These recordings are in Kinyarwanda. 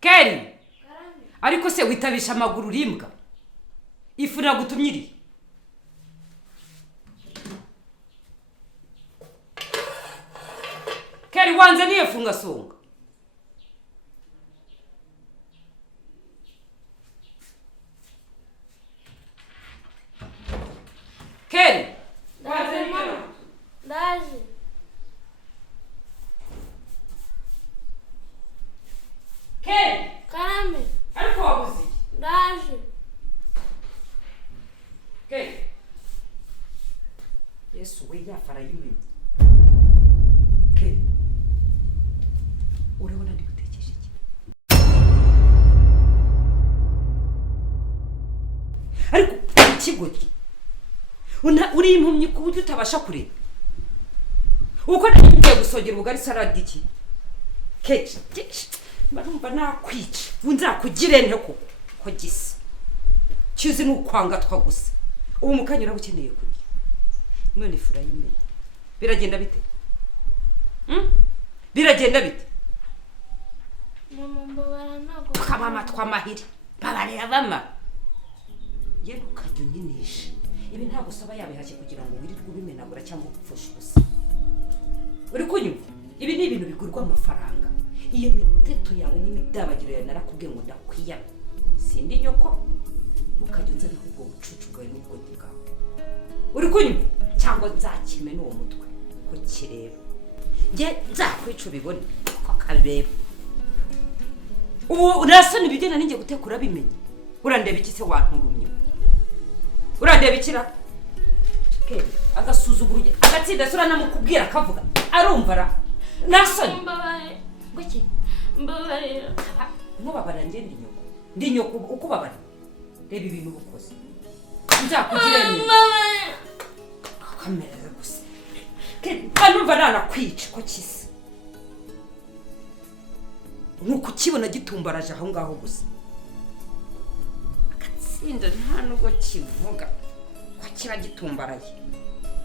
Keri ariko se witabisha amaguru rimbwa ifu nagutumye iri Keri wanze niye funga songa Keri wanze niye ndaje Keri karame ariko wabuze ndaje Keri Yesu we yafara yume Keri urabona ndi gutekereje iki ariko ikigoti uri impumyi ku buryo utabasha kureba uko ngiye gusogera ubugari salade iki Keri barumva nakwica unzakugire nte ko gisa kizi nukwanga twa gusa ubu mukanyura bukeneye kurya none ifura y'imenya biragenda bite biragenda bite mama mbabara ntago twamama twamahiri babarira bama ye ntukajya unyinisha ibi nta gusaba yabihashye kugira ngo wirirwe ubimenagura cyangwa gupfusha ubusa uri kunyumva ibi ni ibintu bigurwa amafaranga iyo miteto yawe n'imidabagiro yawe narakubwiye ngo ndakwiyama sindi nyoko ntukajya unzanaho ubwo bucucu bwawe n'ubwongi bwawe uri kunyumva cyangwa nzakime n'uwo mutwe ko kireba nge nzakwica ubibone ko kabeba ubu urasana ibigena ninjye gutekura bimenye urandeba iki se wanturumye urandeba ikira Keri agasuzuguro agatsinda sura namukubwira akavuga arumva ra nasoni mbabare ngoki mbabarira mubabara nge ndi nyoko uko babara reba ibintu bukoze nzakugire ni mbabarira kamera gusa Keri anumva nanakwica ko kisa nuko ukibona gitumbaraje aho ngaho gusa agatsinda nta nubwo kivuga ko kiba gitumbaraye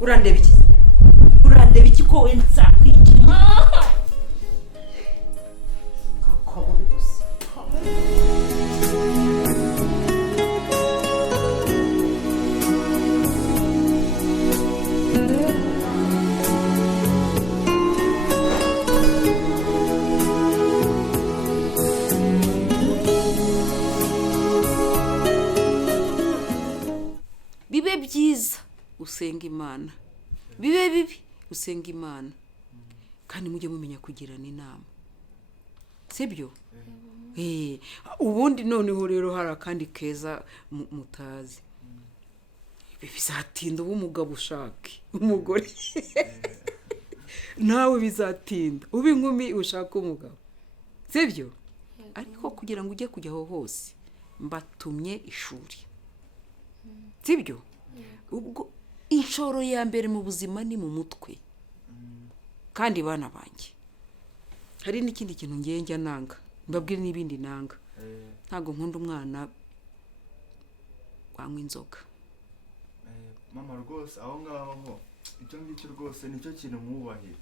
urandeba iki ko we nzakwica kakobo gusa bibe byiza usenga imana bibe bibi usenga imana kandi mujye mumenya kugirana inama sibyo ubundi noneho rero hari akandi keza mutazi bizatinda uba umugabo ushake umugore nawe bizatinda uba inkumi ushaka umugabo sibyo ariko kugira ngo ujye kujya aho hose mbatumye ishuri sibyo ubwo inshoro ya mbere mu buzima ni mu mutwe kandi bana banjye hari n'ikindi kintu njya nanga mbabwire n'ibindi nanga ntago nkunda umwana wanywa inzoga mama rwose aho ngaho icyo ngicyo rwose nicyo kintu mwubahira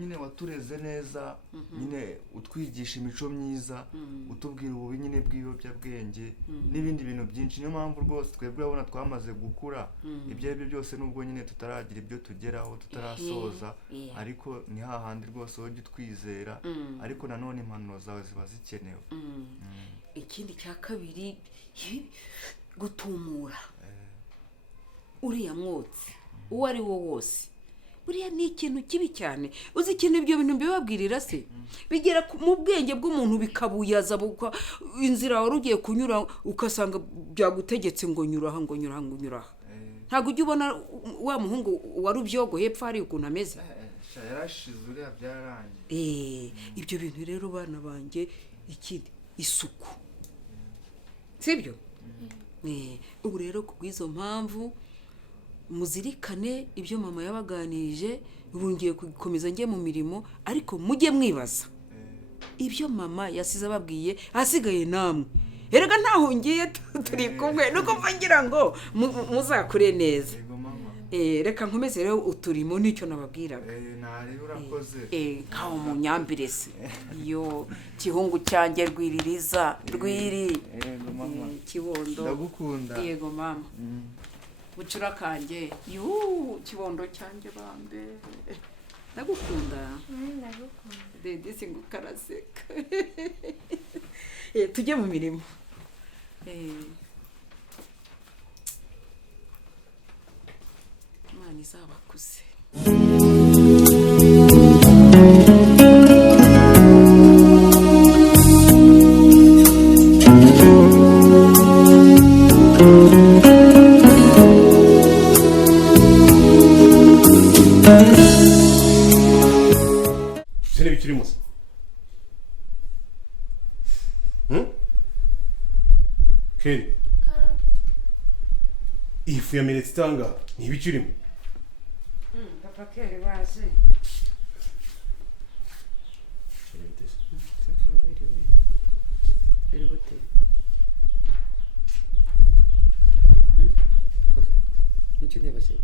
nyine watureze neza nyine utwigisha imico myiza utubwira ububi nyine bw'ibiyobyabwenge n'ibindi bintu byinshi niyo mpamvu rwose twebwe urabona twamaze gukura ibyo ari byo byose nubwo nyine tutaragira ibyo tugeraho tutarasoza ariko ni hahandi rwose wowe ujya utwizera ariko nanone impanuro zawe ziba zikenewe ikindi cya kabiri gutumura uriya mwotsi uwo ari wo wose buriya ni ikintu kibi cyane uzi ikintu ibyo bintu mbibabwirira se bigera mu bwenge bw'umuntu bikabuyaza inzira wari ugiye kunyura ukasanga byagutegetse ngo nyuraha ngo nyuraha ngo nyuraha ntabwo ujya ubona wa muhungu wari ubyogo hepfo hari ukuntu ameze yarashize uriya byararangiye ibyo bintu rero bana banjye ikindi isuku sibyo ubu rero ku bw'izo mpamvu muzirikane ibyo mama yabaganirije ubu ngiye gukomeza njye mu mirimo ariko mujye mwibaza ibyo mama yasize ababwiye hasigaye namwe erega ntaho ngiye turi kumwe nuko mvangira ngo muzakure neza reka nkomeze rero uturimo nicyo nababwiraga ntarebe urakoze nkaho mu nyambire se iyo gihungu cyanjye rwiririza rwiri yego mama kibondo ndagukunda yego mama bucura kanjye kibondo cyanjye bambe ndagukunda ndagukunda dede singukaraseka tujye mu mirimo imana izabakuze Sene bikiri musa. Keri. Ifu ya menetse itanga ni ibikirimo. papa kere baje nicyo ndebase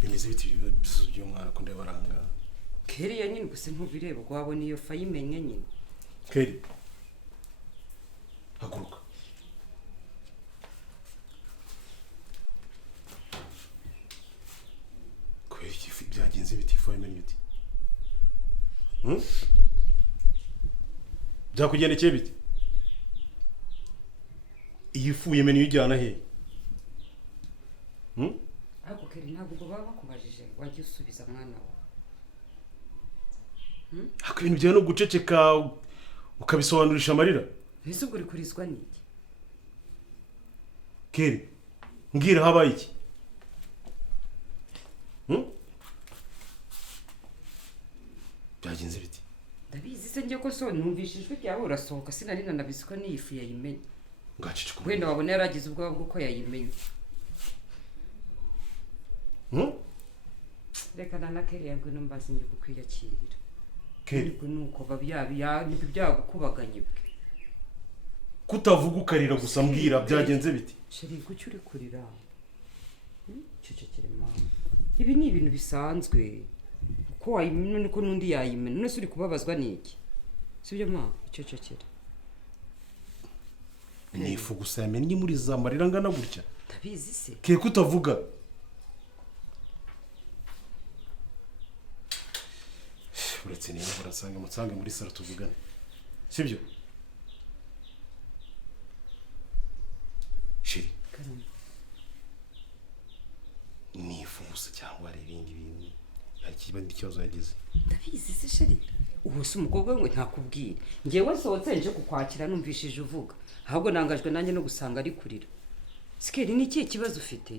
Bimeze biti bizo by'umwana ko ndebaranga. kere ya nyine gusa ntubireba gwabona iyo fa yimenye nyine Keri. Haguruka. Kweli ifi byagenze biti ifu yamenye biti. Byakugendekeye biti? Iyi fu yamenye ujyana he? ariko kere ntabwo ubwo baba bakubajije wajya usubiza mwana wawe Hako ibintu byawe no guceceka ukabisobanurisha amarira. mbese ubwo uri kurizwa n'iki Keri, mbwira habaye iki? Byagenze biti? ndabizi se njye ko so numvise ijwi ryawe urasohoka sinari nanabizi ko n'iyi fu yayimenye Ngacicika. wenda wabona yaragize ubwoba bw'uko yayimenye reka na kere yabwe no mbazi njye kukwiyakirira Keri, ubwo nuko babyabiya nibyo byagukubaganye bwe kutavuga ukarira gusa mbwira byagenze biti? sheri kuki uri kurira cecekere mama ibi ni ibintu bisanzwe uko wayimena niko n'undi yayimena none se uri kubabazwa n'iki sibyo mama cecekere Ni ifu gusa yamenye muri za marira ngana gutya. ndabizi se Keri kutavuga. Uretse niba barasanga mutsange muri saro tuvugane. Sibyo? Sheri, karame ni ifu gusa cyangwa hari ibindi bintu? Hari ikibazo yagize? ndabizi se sheri ubu se umukobwa we ntakubwire ngewe nsohotse nje kukwakira numvishije uvuga ahubwo nangajwe nanjye no gusanga ari kurira sikeri ni ikihe kibazo ufite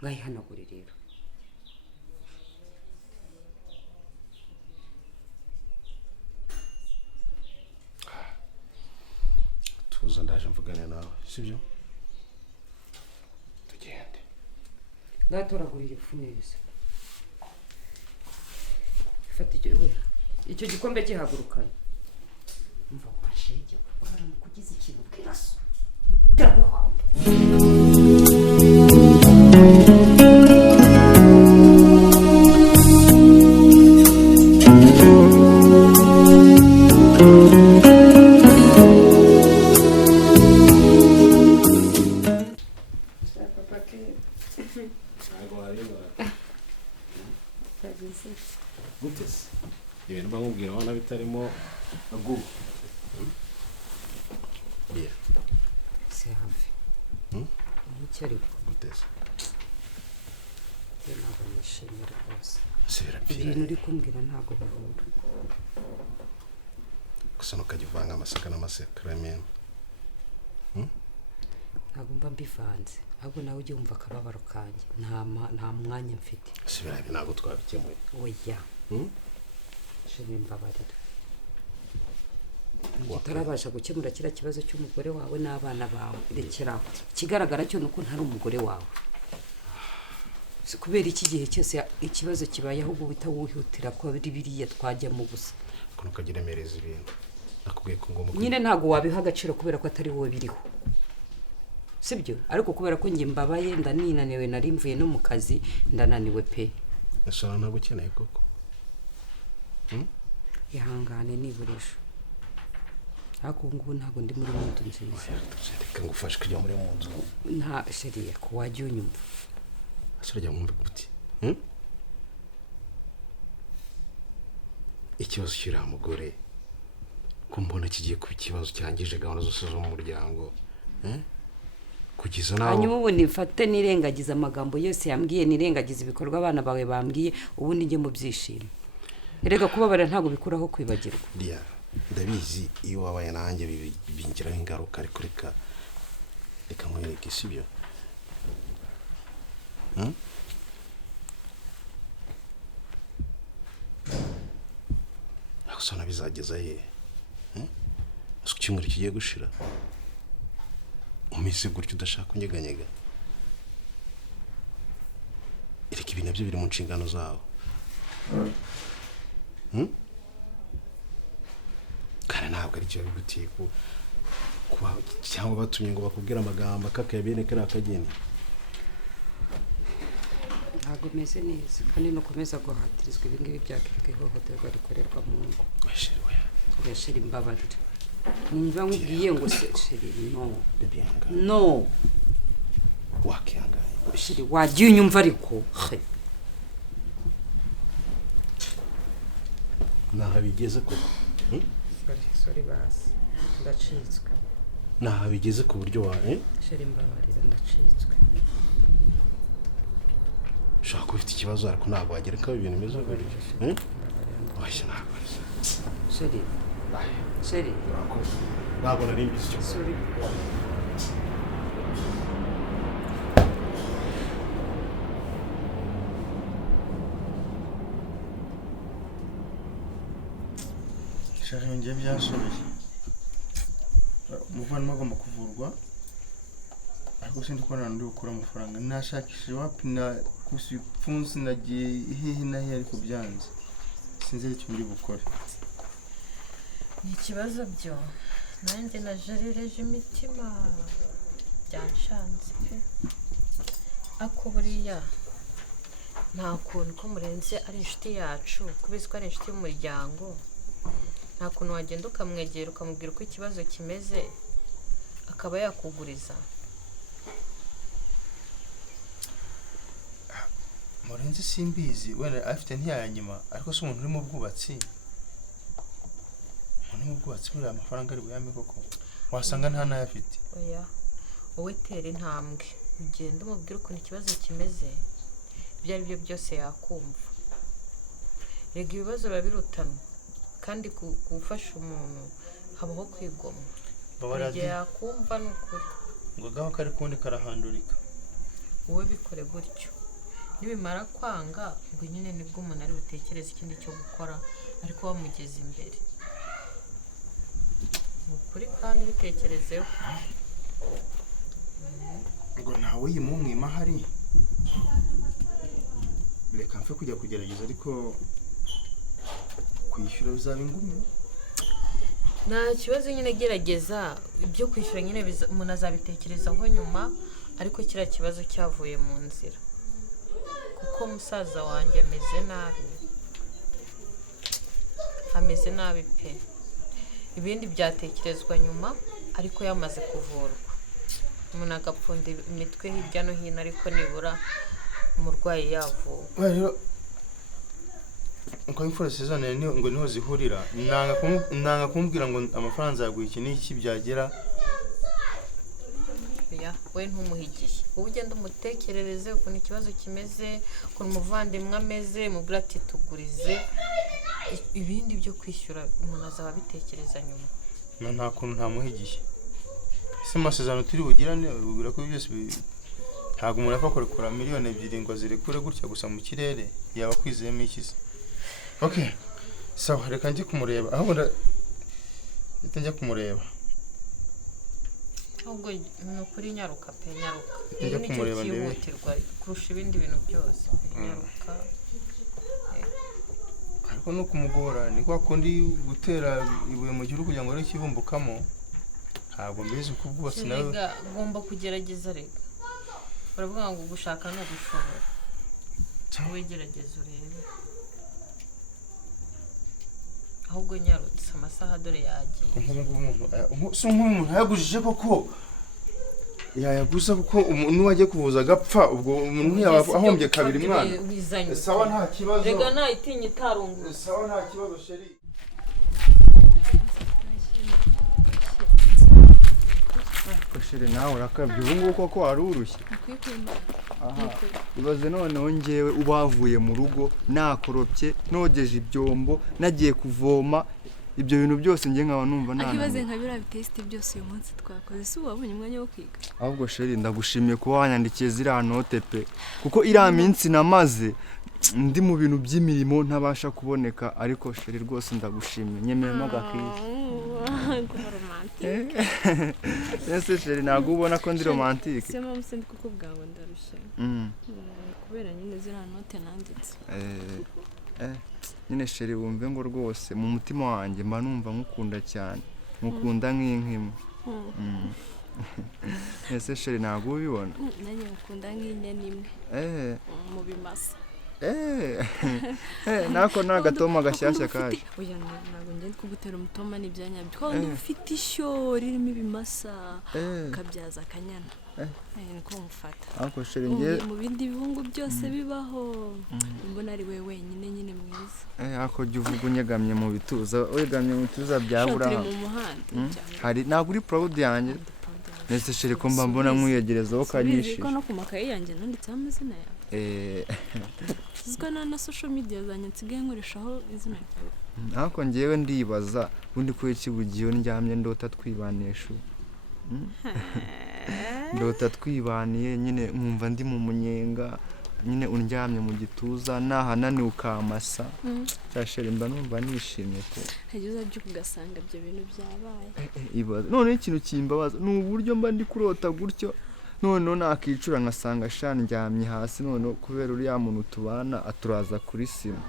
ngayihanagure rero Tuza ndaje mvugane nawe, sibyo? Tugende. ngatoragurira ifu neza fata icyo gikombe gihagurukana umva washege uraramuka ugize ikintu bwiraso ndaguhamba Gutese. Ibintu bamubwira abana bitarimo agu. Yeah. se hafi nicyo ariko Gutese. ntabwo nishimira rwose Sera ibintu pira. uri kumbwira ntabwo bihura Gusa nukajya uvanga amasaka n'amasakaramentu. ntabwo mba mbivanze ahubwo nawe ujye wumva akababaro kanjye nta mwanya mfite Sibira ntabwo twabikemuye. oya shimwe mbabarira utarabasha gukemura kiriya kibazo cy'umugore wawe n'abana bawe rekeraho ikigaragara cyo ni uko ntari umugore wawe si kubera iki gihe cyose ikibazo kibaye ahubwo wihita wihutira ko ari biriya twajyamo gusa Kuno kagira mereza ibintu. nakubwiye ko ngomba nyine ntabwo wabiha agaciro kubera ko atari wowe biriho sibyo ariko kubera ko njye mbabaye ndaninaniwe nari mvuye no mu kazi ndananiwe pe ashobora ntabwo ukeneye koko ihangane niburejo ariko ubu ngubu ntabwo ndi muri mudu nziza reka ngufashe kujya muri mu nzu nta seriye ko wajya unyumva ashobora mwumve gute ikibazo cy'uriya mugore ko mbona kigiye kuba ikibazo cyangije gahunda zose zo mu muryango kugeza nawe hanyuma ubu nifate nirengagiza amagambo yose yambwiye nirengagiza ibikorwa abana bawe bambwiye ubundi njye mu byishimo erega kubabara ntabwo bikuraho kwibagirwa ndabizi iyo wabaye nanjye bingiraho ingaruka ariko reka nkwereke sibyo akusana bizageza he asuka icyumweru kigiye gushira umeze gutyo udashaka kunyeganyega ereka ibi nabyo biri mu nshingano zawe kandi ntabwo ari cyo bigutiye kuba cyangwa batumye ngo bakubwire amagambo akakaye bene kariya kageni ntabwo meze neza kandi nukomeza guhatirizwa ibi ngibi byakitwa ihohoterwa rikorerwa mu ngo oya sheri mbabarira niba nkubwiye ngo sheri no wakihanganye sheri wagiye unyumva ariko naho bigeze koko sorry basi ndacitswe naho bigeze ku buryo sheri mbabarira ndacitswe ushaka ufite ikibazo ariko ntabwo wagereka ibintu bimeze gutyo washya ntabwo sheri ntabwo nari mbizi icyo sorry shaka yongeye byashobeye umuvandimwe agomba kuvurwa ariko sindi kubona ndi gukura amafaranga nashakishije wapi na kusifunsi nagiye hehe na hehe ariko byanze sinzi icyo ndi bukore ni ikibazo byo nanjye najarereje imitima byanshanze pe ako buriya nta kuntu ko murenze ari inshuti yacu kubizi ko ari inshuti y'umuryango nta kuntu wagenda ukamwegera ukamubwira uko ikibazo kimeze akaba yakuguriza murenzi simbizi wenda afite ntiyanyuma ariko se umuntu uri mu bwubatsi buriya amafaranga ari buyame koko wasanga nta nayo afite oya wowe tera intambwe ugenda umubwira ukuntu ikibazo kimeze ibyo ari byo byose yakumva rega ibibazo biba birutanwa kandi gufasha umuntu habaho kwigoma igihe yakumva ni ukuri ngo gaho kari kundi karahandurika wowe bikore gutyo nibimara kwanga ngo nyine nibwo umuntu ari butekereze ikindi cyo gukora ariko wamugeze imbere ni ukuri kandi bitekerezeho ngo ntawe yimumwima hari reka mfe kujya kugerageza ariko kwishyura bizaba ingumi nta kibazo nyine gerageza ibyo kwishyura nyine umuntu azabitekerezaho nyuma ariko kiriya kibazo cyavuye mu nzira kuko musaza wanjye ameze nabi pe ibindi byatekerezwa nyuma ariko yamaze kuvurwa umuntu agapfunda imitwe hirya no hino ariko nibura umurwayi yavuwe uko imfura zizana ngo niho zihurira nanga kumubwira ngo amafaranga nzaguha iki n'iki byagera we ntumuhigiye wowe ugenda umutekerereze ukuntu ikibazo kimeze ukuntu umuvandimwe ameze mubwira ati tugurize ibindi byo kwishyura umuntu azaba abitekereza nyuma nta kuntu ntamuhigiye ese amasezerano turi bugirane ubwira ko byose ntabwo umuntu apfa kurekura miliyoni 2 ngo zirekure gutya gusa mu kirere yaba kwizeyemo ikizi okay sawa reka njye kumureba aho njya kumureba ahubwo ni ukuri nyaruka pe nyaruka njya kumureba ndebe kurusha ibindi bintu byose nyaruka ariko no kumugora ni kwa kundi gutera ibuye mu gihugu kugira ngo ari kivumbukamo ntabwo mbizi uko bwose nawe rega ugomba kugerageza rega baravuga ngo gushaka no gushobora wowe gerageza urebe ahubwo nyarutse amasaha dore yagiye si nk'umuntu yagujije koko yayaguza kuko umuntu wajya kuvuza agapfa ubwo umuntu yaba ahombye kabiri mwana sawa nta kibazo rega ntayitinye itarungura sawa nta kibazo sheri sheri nawe urakabye ubu ngubu koko wari urushye aha ibaze noneho ngewe ubavuye mu rugo nakoropye nogeje ibyombo nagiye kuvoma ibyo bintu byose njye nkaba numva nta akibaze nka biriya bitesite byose uyu munsi twakoze si wabonye umwanya wo kwiga ahubwo sheri ndagushimiye kuba wanyandikiye ziriya note pe kuko iriya minsi namaze ndi mu bintu by'imirimo ntabasha kuboneka ariko sheri rwose ndagushimiye nyemeremo agakisi ese sheri ntabwo ubona ko ndi romantike siyo mpamvu se ndi kukubwira ngo ndarushye kubera nyine ziriya note nanditse nyine sheri wumve ngo rwose mu mutima wanjye mba numva nkukunda cyane nkukunda nk'inkima ese sheri ntabwo ubibona nanjye ngukunda nk'inyana imwe mu bimasa nako ni agatoma gashyashya kaje oya ntabwo ngenda kugutera umutoma n'ibyanyabyo kuko ufite ishyo ririmo ibimasa ukabyaza akanyana niko mufata ariko sheri ngiye mu bindi bihugu byose bibaho mbona ari we wenyine nyine mwiza ariko jya uvuga unyegamye mu bituza wegamye mu bituza byabura turi mu muhanda hari ntabwo uri proud yanjye nese sheri ko mba mbona nkwiyegerezaho kanyishije ko no ku makaye yanjye nanditseho amazina yawe uziko na social media zanjye nsigaye nkoreshaho izina ryawe ariko ngewe ndibaza ubundi ko iki bugiye ndyamye ndota twibanisha ndota twibaniye nyine nkumva ndi mu munyenga nyine undyamye mu gituza nahananiwe ukamasa cyasheri mba numva nishimye ko hajya uzajya ugasanga ibyo bintu byabaye ibaza noneho ikintu kimbabaza ni uburyo mba ndi kurota gutyo noneho nakicura nkasanga ndyamye hasi noneho kubera uriya muntu tubana aturaza kuri sima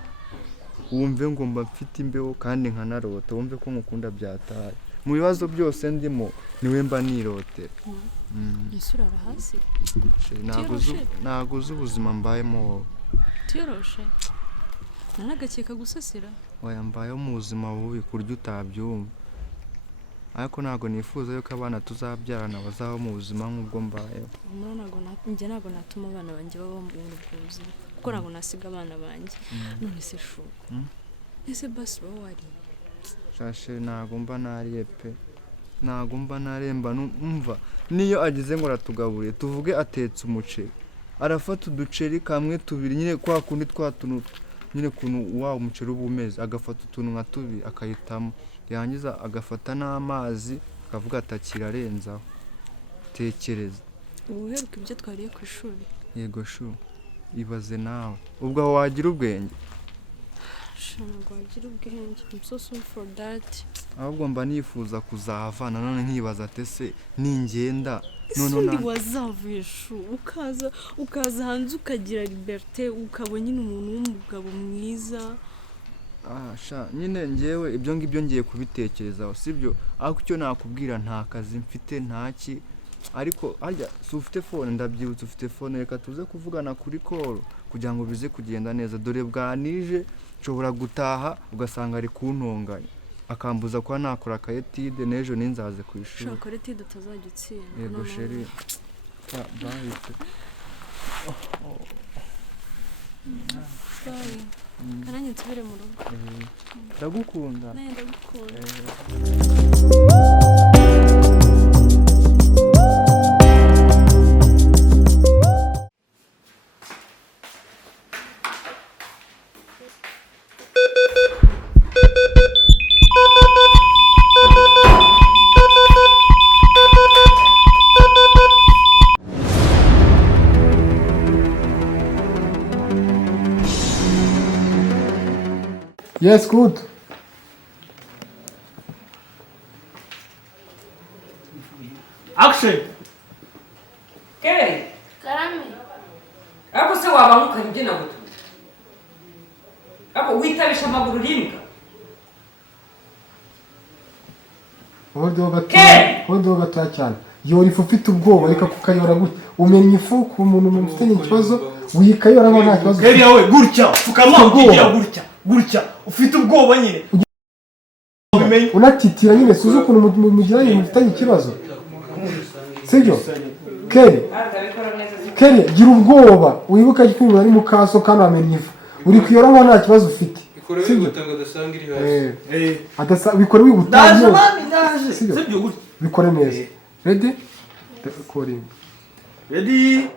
wumve ngo mba mfite imbeho kandi nkanarota wumve ko nkukunda byataye mu bibazo byose ndimo niwe mba nirotera urara hasi ntabwo uzi ubuzima mbayemo wowe tuyoroshe nanagakeka gusasira oya mbayeho mu buzima bubi ku buryo utabyumva ariko ntabwo nifuza yuko abana tuzabyarana bazaho mu buzima nk'ubwo mbayeho njye ntabwo natuma abana banjye babaho muri ubwo buzima kuko ntabwo nasiga abana banjye none se shuko ese basi wowe wariye shashe ntabwo mba nariye pe ntabwo mba naremba numva niyo agize ngo aratugaburiye tuvuge atetse umuceri arafata uduceri kamwe tubiri nyine kwa kundi twatuntu nyine kuntu wa umuceri uba umeze agafata utuntu nka tubiri akayitamo yangiza agafata n'amazi akavuga atakirarenzaho tekereza ubuheruka ibyo twariye ku ishuri yego shu ibaze nawe ubwo aho wagira ubwenge ntabwo wagira ubwenge I'm so sorry for that ahubwo mba nifuza kuzahavana none nkibaza atese ningenda none wazavuye shu ukaza hanze ukagira liberté ukaba nyine umuntu w'umugabo mwiza nyine ngewe ibyo ngibyo ngiye kubitekerezaho sibyo ariko icyo nakubwira nta kazi mfite ntaki ariko harya si ufite fone ndabyibutse ufite fone reka tuze kuvugana kuri call kugira ngo bize kugenda neza dore bwanije nshobora gutaha ugasanga ari kuntonganya akambuza kuba nakora akayetide n'ejo ninzaze ku ishuri ushaka etide utazajya utsinda yego sheri bahise sorry kananye nsubire mu rugo ndagukunda ndagukunda Yes, gut. Action! Keri, karame ariko se waba nkukanye ibyo nagutumye ako witabisha amaguru rimbwa. Hodo gatoya cyane. Yora ifu ufite ubwoba reka kukayora gutya. Umenya ifu ku muntu mufitanye ikibazo uyikayora ngo nta kibazo. Keri yawe gutya fukama ukigira gutya ufite ubwoba nyine. Unatitira nyine suze ukuntu mugiranye mufitanye ikibazo. Sibyo? Keri gira ubwoba wibuka gikumva ari mukaso kandi amenya ifu. Uri kuyora ngo nta kibazo ufite. Sibyo? Bikore wigutanga. Sibyo? Bikore neza. Ready? Ready?